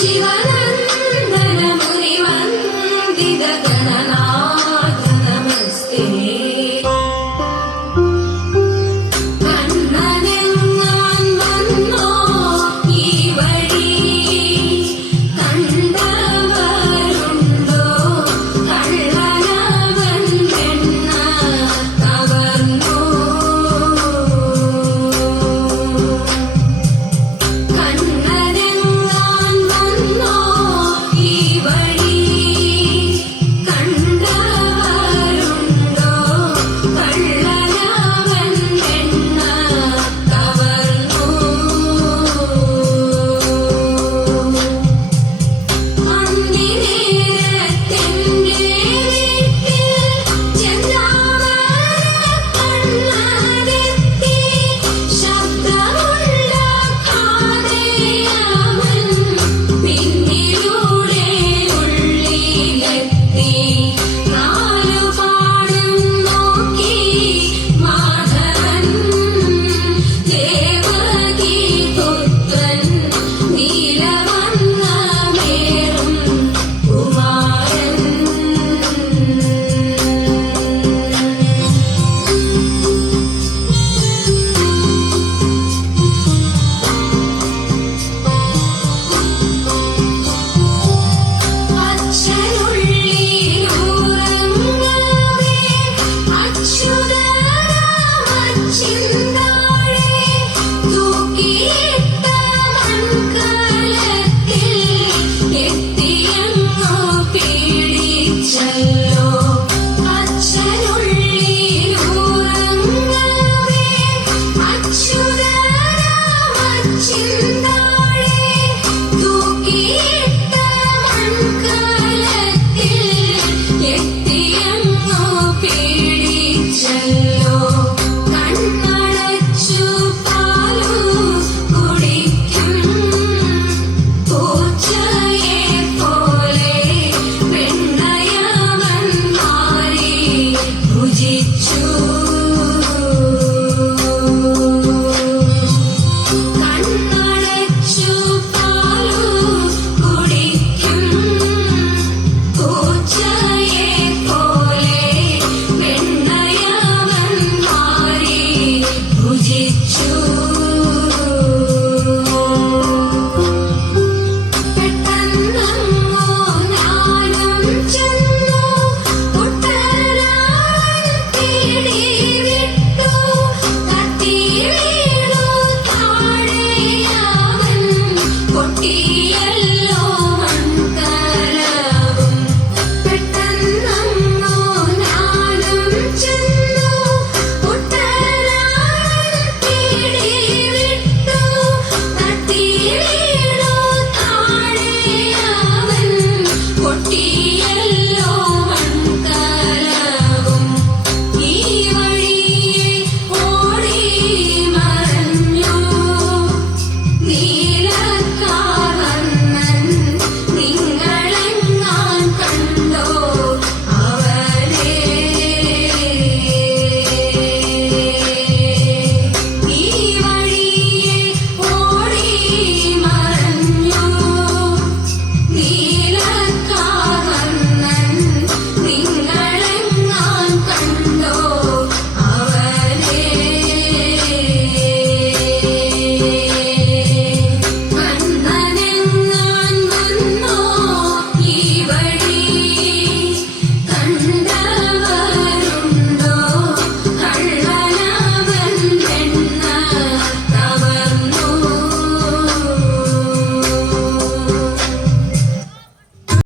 Shiva. you.